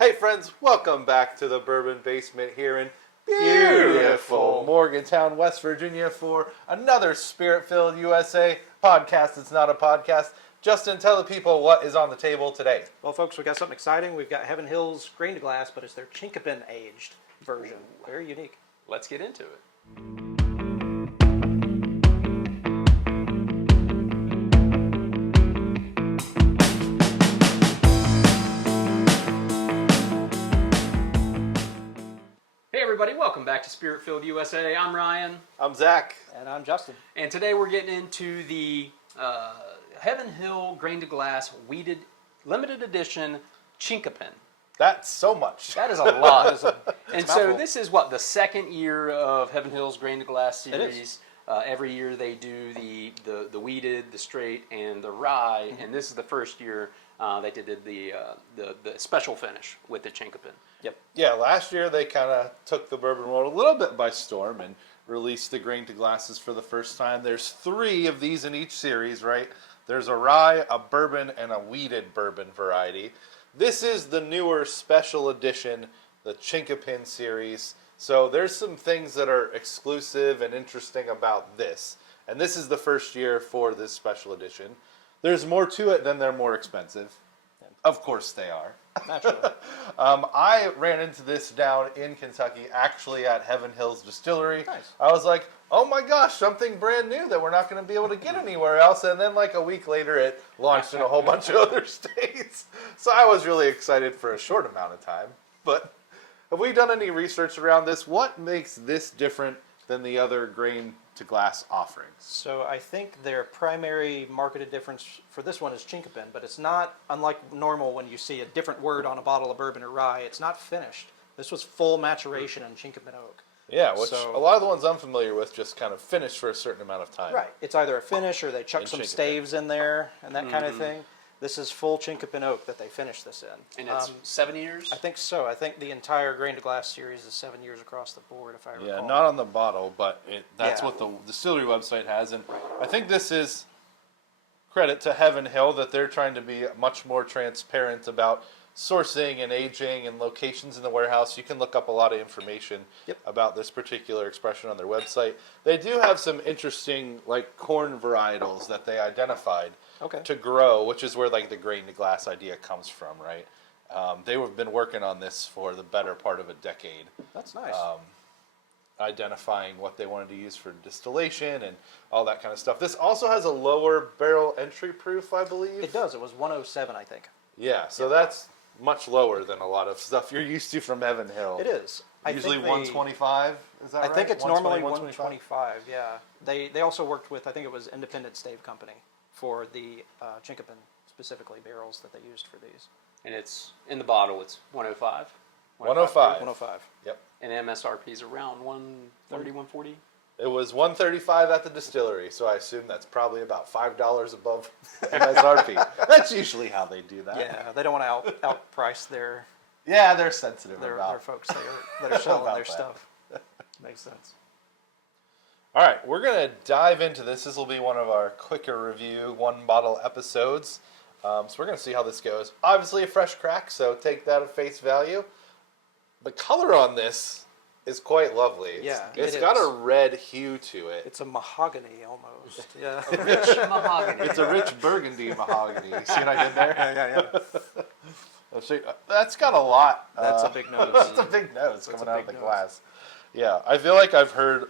Hey friends, welcome back to the Bourbon Basement here in beautiful Morgantown, West Virginia for another Spirit-Filled USA podcast. It's not a podcast. Justin, tell the people what is on the table today. Well, folks, we've got something exciting. We've got Heaven Hill's grain to glass, but it's their Chinquapin aged version. Very unique. Let's get into it. Hey everybody, welcome back to Spirit Filled USA. I'm Ryan. I'm Zach. And I'm Justin. And today we're getting into the Heaven Hill Grain to Glass Wheated Limited Edition Chinquapin. That's so much. That is a lot. And so mouthful. this is what, the second year of Heaven Hill's Grain to Glass It series. is. Every year they do the wheated, the straight, and the rye. And this is the first year they did the special finish with the Chinquapin. Yep. Yeah, last year they kind of took the bourbon world a little bit by storm and released the grain to glasses for the first time. There's 3 of these in each series, right? There's a rye, a bourbon, and a wheated bourbon variety. This is the newer special edition, the Chinquapin series. So there's some things that are exclusive and interesting about this. And this is the first year for this special edition. There's more to it than they're more expensive. Of course they are. Naturally. I ran into this down in Kentucky, actually at Heaven Hill's Distillery. Nice. I was like, oh my gosh, something brand new that we're not going to be able to get anywhere else. And then like a week later, it launched in a whole bunch of other states. So I was really excited for a short amount of time. But have we done any research around this? What makes this different than the other grain to glass offerings? So I think their primary marketed difference for this one is Chinquapin, but it's not unlike normal when you see a different word on a bottle of bourbon or rye. It's not finished. This was full maturation in Chinquapin oak. Yeah, which So- a lot of the ones I'm familiar with just kind of finish for a certain amount of time. Right. It's either a finish or they chuck And some Chinquapin. staves in there and that kind of thing. This is full Chinquapin oak that they finished this in. And it's 7 years? I think so. I think the entire grain to glass series is 7 years across the board, if I recall. Yeah, not on the bottle, but that's Yeah. what the distillery website has. And I think this is credit to Heaven Hill that they're trying to be much more transparent about sourcing and aging and locations in the warehouse. You can look up a lot of information about this particular expression on their website. They do have some interesting like corn varietals that they identified to grow, which is where like the grain to glass idea comes from, right? They have been working on this for the better part of a decade. That's nice. Identifying what they wanted to use for distillation and all that kind of stuff. This also has a lower barrel entry proof, I believe. It does. It was 107, I think. Yeah, so that's much lower than a lot of stuff you're used to from Heaven Hill. It is. Usually 125, is that right? I think it's normally 125? 125, yeah. They also worked with, I think it was Independent Stave Company for the Chinquapin, specifically barrels that they used for these. And it's in the bottle, it's 105. 105. 105. Yep. And MSRP is around 130, 140. It was 135 at the distillery, so I assume that's probably about $5 above MSRP. That's usually how they do that. Yeah, they don't want to outprice their Yeah, they're sensitive about their folks that are selling about their that. stuff. Makes sense. All right, we're going to dive into this. This will be one of our quicker review, one bottle episodes. So we're going to see how this goes. Obviously a fresh crack, so take that at face value. The color on this is quite lovely. Yeah, It's it got is. a red hue to it. It's a mahogany almost. Yeah. Rich mahogany. It's a rich burgundy mahogany. You see what I did there? yeah. Let's see. That's got a lot. That's a big nose. That's a big nose That's coming a out of big the nose. glass. Yeah, I feel like I've heard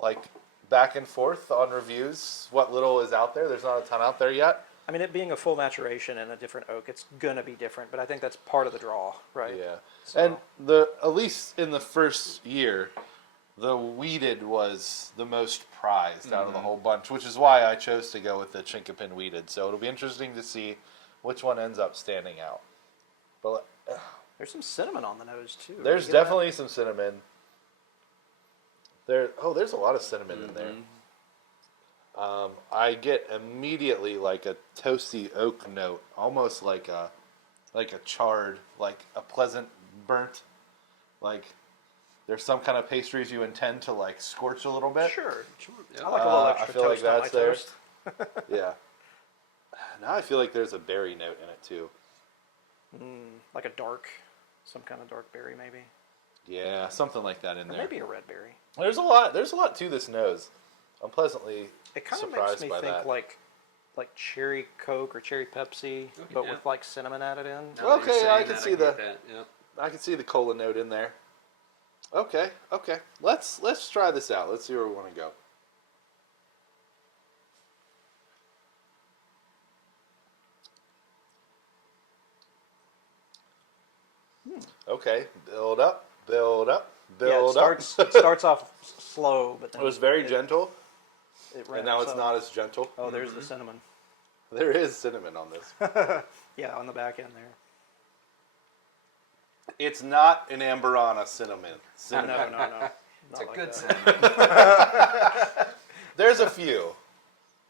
like back and forth on reviews what little is out there. There's not a ton out there yet. I mean, it being a full maturation in a different oak, it's going to be different, but I think that's part of the draw, right? Yeah. So- And at least in the first year, the wheated was the most prized out of the whole bunch, which is why I chose to go with the Chinquapin wheated. So it'll be interesting to see which one ends up standing out. But There's some cinnamon on the nose, too. there's You get that? definitely some cinnamon. There's a lot of cinnamon in there. I get immediately like a toasty oak note, almost like a charred, like a pleasant burnt, like there's some kind of pastries you intend to like scorch a little bit. Sure. Yeah. I like a little I extra feel like toast on my that's there. toast. Yeah. Now I feel like there's a berry note in it too. Like a dark Some kind of dark berry, maybe. Yeah, something like that in Or there. maybe a red berry. There's a lot to this nose. I'm pleasantly It kind of surprised makes me by think that. like cherry Coke or cherry Pepsi, but yeah. with like cinnamon added in. Now that you're Okay, saying I can that, see get the- that. Yep. I can see the cola note in there. Okay. Let's try this out. Let's see where we want to go. Okay, build up, build up, Yeah, build up. it starts off slow, but then It was very gentle, It and now ramps it's up. not as gentle. Oh, there's the cinnamon. There is cinnamon on this. Yeah, on the back end there. It's not an Amberana cinnamon. No, Cinnamon. no. It's Not a like good that. cinnamon. There's a few,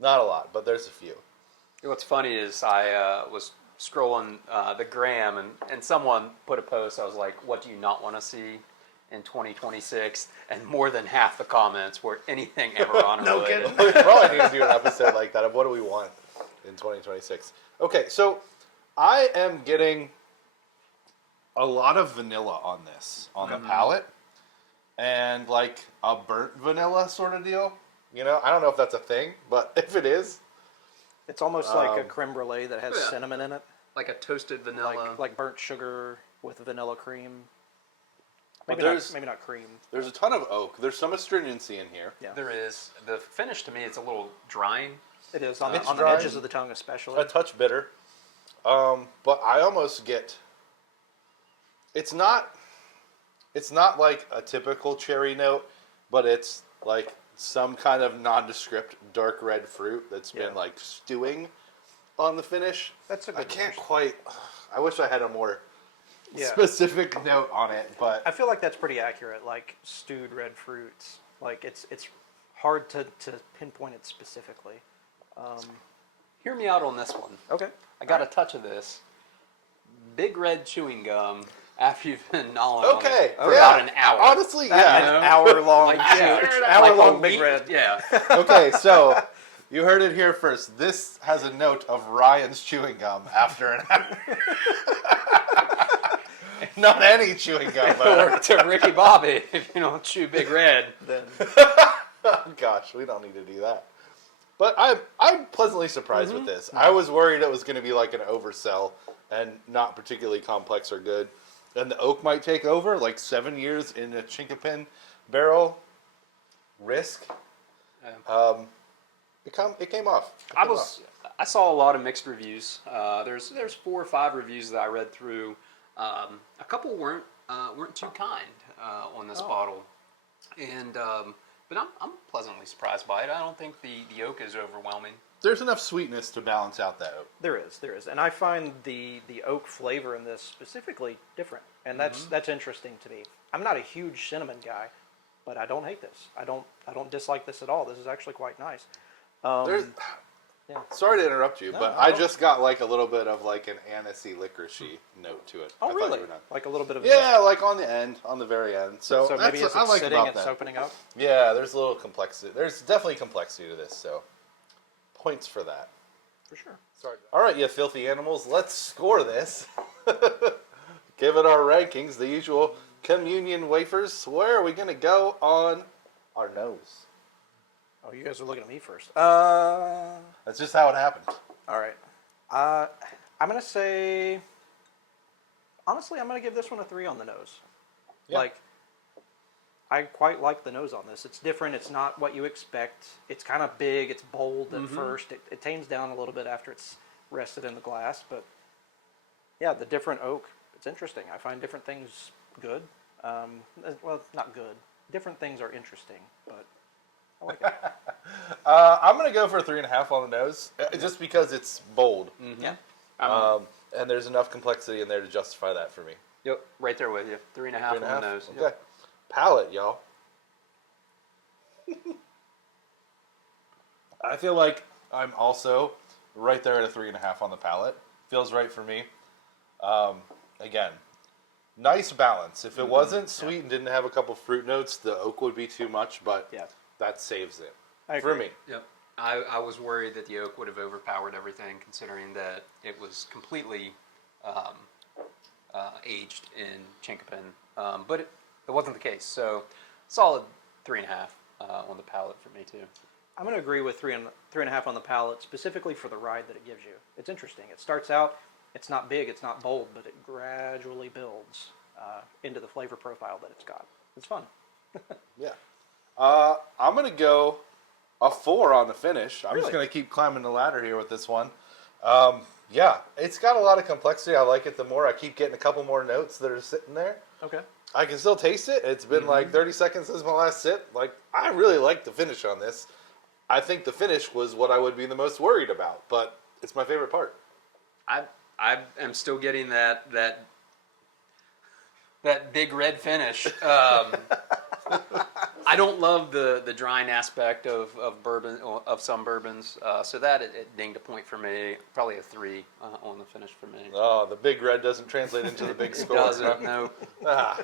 not a lot, but there's a few. What's funny is I was scrolling the gram and someone put a post. I was like, "What do you not want to see in 2026?" And more than half the comments were anything Amberana No related. kidding. We probably need to do an episode like that of what do we want in 2026. Okay, so I am getting a lot of vanilla on this, on the palate, and like a burnt vanilla sort of deal. You know, I don't know if that's a thing, but if it is, It's almost like a creme brulee that has Yeah. cinnamon in it, Like a toasted vanilla. like burnt sugar with vanilla cream. But Maybe not cream. there's a ton of oak. There's some astringency in here. Yeah, There is. The finish to me, it's a little drying. it is on, It's on the dry. edges of the tongue, especially. A touch bitter, but I almost get. It's not like a typical cherry note, but it's like some kind of nondescript dark red fruit that's been Yeah. like stewing on the finish. That's a good I can't finish. quite. I wish I had a more Yeah. specific note on it, but I feel like that's pretty accurate. Like stewed red fruits. Like it's hard to pinpoint it specifically. Hear me out on this one. Okay. I got a touch of this. Big red chewing gum after you've been gnawing on okay, it for yeah. about an hour. Honestly, You yeah. know? Hour long. Like, yeah, yeah, hour like a long big week- red. Yeah. Okay, so you heard it here first. This has a note of Ryan's chewing gum after an hour. Not any chewing gum, Or but to Ricky Bobby, if you don't chew Big Red. Then gosh, we don't need to do that. But I'm pleasantly surprised with this. I was worried it was going to be like an oversell and not particularly complex or good. And the oak might take over, like 7 years in a Chinquapin barrel. Risk. It came off. It came off. I saw a lot of mixed reviews. There's 4 or 5 reviews that I read through. A couple weren't too kind on this bottle, and but I'm pleasantly surprised by it. I don't think the oak is overwhelming. There's enough sweetness to balance out that oak. there is, and I find the oak flavor in this specifically different, and that's interesting to me. I'm not a huge cinnamon guy, but I don't hate this. I don't dislike this at all. This is actually quite nice. There's, yeah. Sorry to interrupt you, No, but no, I no. just got like a little bit of like an anisey licoricey note to it. I Oh, thought you really? were done. Like a little bit of Yeah, like on the end, on the very end. So, So that's maybe as what I it's like sitting, about it's that. opening up. Yeah, there's a little complexity. There's definitely complexity to this. So, points for that. For sure. Sorry. All right, you filthy animals. Let's score this. Give it our rankings. The usual communion wafers. Where are we gonna go on our nose? Oh, you guys are looking at me first. That's just how it happened. All right. I'm gonna say. Honestly, I'm gonna give this one a 3 on the nose. Yeah. Like, I quite like the nose on this. It's different. It's not what you expect. It's kind of big. It's bold at first. It tames down a little bit after it's rested in the glass. But yeah, the different oak. It's interesting. I find different things good. Well, not good. Different things are interesting, but I like it. I'm gonna go for a 3.5 on the nose, just because it's bold, Yeah. and there's enough complexity in there to justify that for me. Yep, right there with you. 3.5 on the 3.5? nose. Okay. Palate, y'all. I feel like I'm also right there at a 3.5 on the palate. Feels right for me. Again, nice balance. If it wasn't sweet and didn't have a couple fruit notes, the oak would be too much, but Yeah. that saves it I for agree. me. Yep. I was worried that the oak would have overpowered everything, considering that it was completely aged in Chinquapin, but it wasn't the case. So solid 3.5 on the palate for me too. I'm going to agree with 3.5 on the palate, specifically for the ride that it gives you. It's interesting. It starts out, it's not big, it's not bold, but it gradually builds into the flavor profile that it's got. It's fun. Yeah. I'm going to go a 4 on the finish. I'm just Really? going to keep climbing the ladder here with this one. Yeah, it's got a lot of complexity. I like it the more. I keep getting a couple more notes that are sitting there. Okay. I can still taste it. It's been like 30 seconds since my last sip. Like, I really like the finish on this. I think the finish was what I would be the most worried about, but it's my favorite part. I am still getting that big red finish. I don't love the drying aspect of bourbon, of some bourbons, so that it dinged a point for me. Probably a 3 on the finish for me. Oh, the big red doesn't translate into the big It score. doesn't. No. Ah.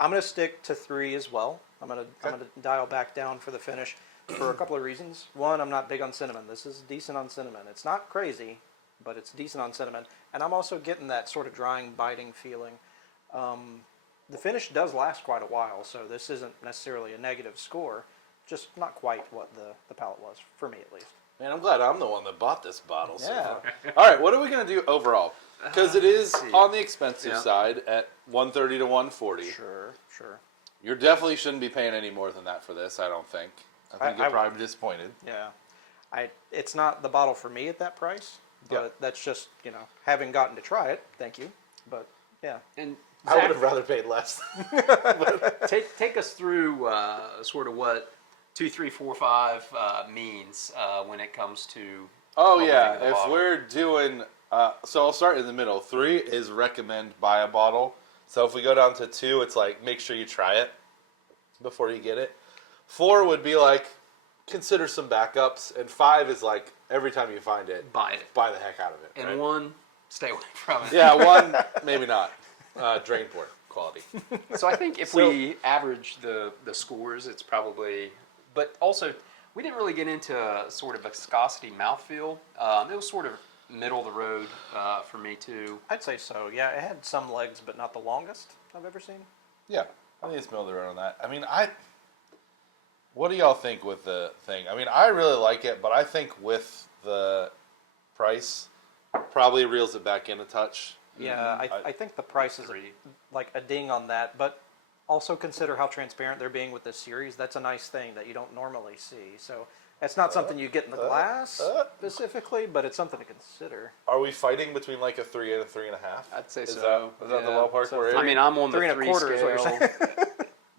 I'm going to stick to 3 as well. I'm going to dial back down for the finish for a couple of reasons. One, I'm not big on cinnamon. This is decent on cinnamon. It's not crazy, but it's decent on cinnamon. And I'm also getting that sort of drying, biting feeling. The finish does last quite a while, so this isn't necessarily a negative score. Just not quite what the palate was, for me at least. Man, I'm glad I'm the one that bought this bottle. So Yeah. far. All right, what are we going to do overall? Because it is let's see. on the expensive Yeah. side at $130 to $140. Sure. You definitely shouldn't be paying any more than that for this, I don't think. I think I you'll probably be disappointed. Yeah. It's not the bottle for me at that price, but Yeah. that's just, having gotten to try it, thank you. But, yeah. And I would Zach, have rather paid less. take us through sort of what 2, 3, 4, 5 means when it comes to. Oh, what we yeah. think of the If bottle. we're doing... so I'll start in the middle. 3 is recommend buy a bottle. So if we go down to 2, it's like make sure you try it before you get it. 4 would be like consider some backups. And 5 is like every time you find it, buy it, buy the heck out of it. and right? 1, stay away from it. Yeah, 1, maybe not. Drain port quality. So I think if So- we average the scores, it's probably. But also, we didn't really get into sort of viscosity mouthfeel. It was sort of middle of the road for me too. I'd say so. Yeah, it had some legs, but not the longest I've ever seen. Yeah, I think it's middle of the road on that. I mean, what do y'all think with the thing? I mean, I really like it, but I think with the price, probably reels it back in a touch. Yeah, I think the price is Agree. like a ding on that, but also consider how transparent they're being with this series. That's a nice thing that you don't normally see. So it's not something you get in the glass specifically, but it's something to consider. Are we fighting between like a 3 and a 3.5? I'd say Is so. that the Yeah. ballpark So we're in? I mean, I'm on the 3 3 1/4 is what you're scale.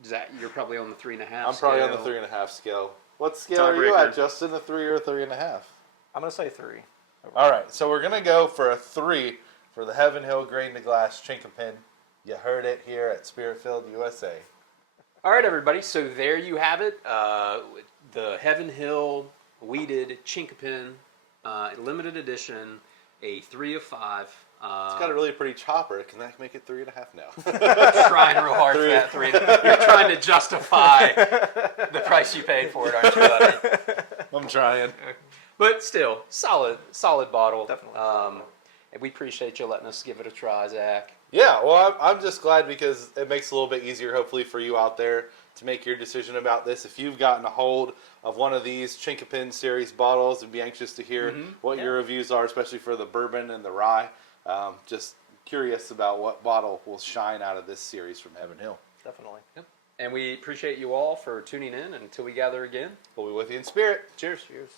Zach, you're probably on the 3.5. I'm probably on the scale. 3.5 scale. What scale are you Tiebreaker. at, Justin? A 3 or a 3.5? I'm going to say 3. All right, so we're gonna go for a 3 for the Heaven Hill Grain to Glass Chinquapin. You heard it here at Spirit-Filled USA. All right, everybody. So there you have it. The Heaven Hill Wheated Chinquapin limited edition, a 3 of 5. It's got a really pretty chopper. Can that make it 3.5 now? Trying real hard for that 3. You're trying to justify the price you paid for it, aren't you, buddy? I'm trying. But still, solid bottle. Definitely. And we appreciate you letting us give it a try, Zach. Yeah, well, I'm just glad because it makes it a little bit easier, hopefully, for you out there to make your decision about this. If you've gotten a hold of one of these Chinquapin series bottles, I'd be anxious to hear what your reviews are, especially for the bourbon and the rye. Just curious about what bottle will shine out of this series from Heaven Hill. Definitely. Yep. And we appreciate you all for tuning in. Until we gather again, We'll be with you in spirit. cheers. Cheers.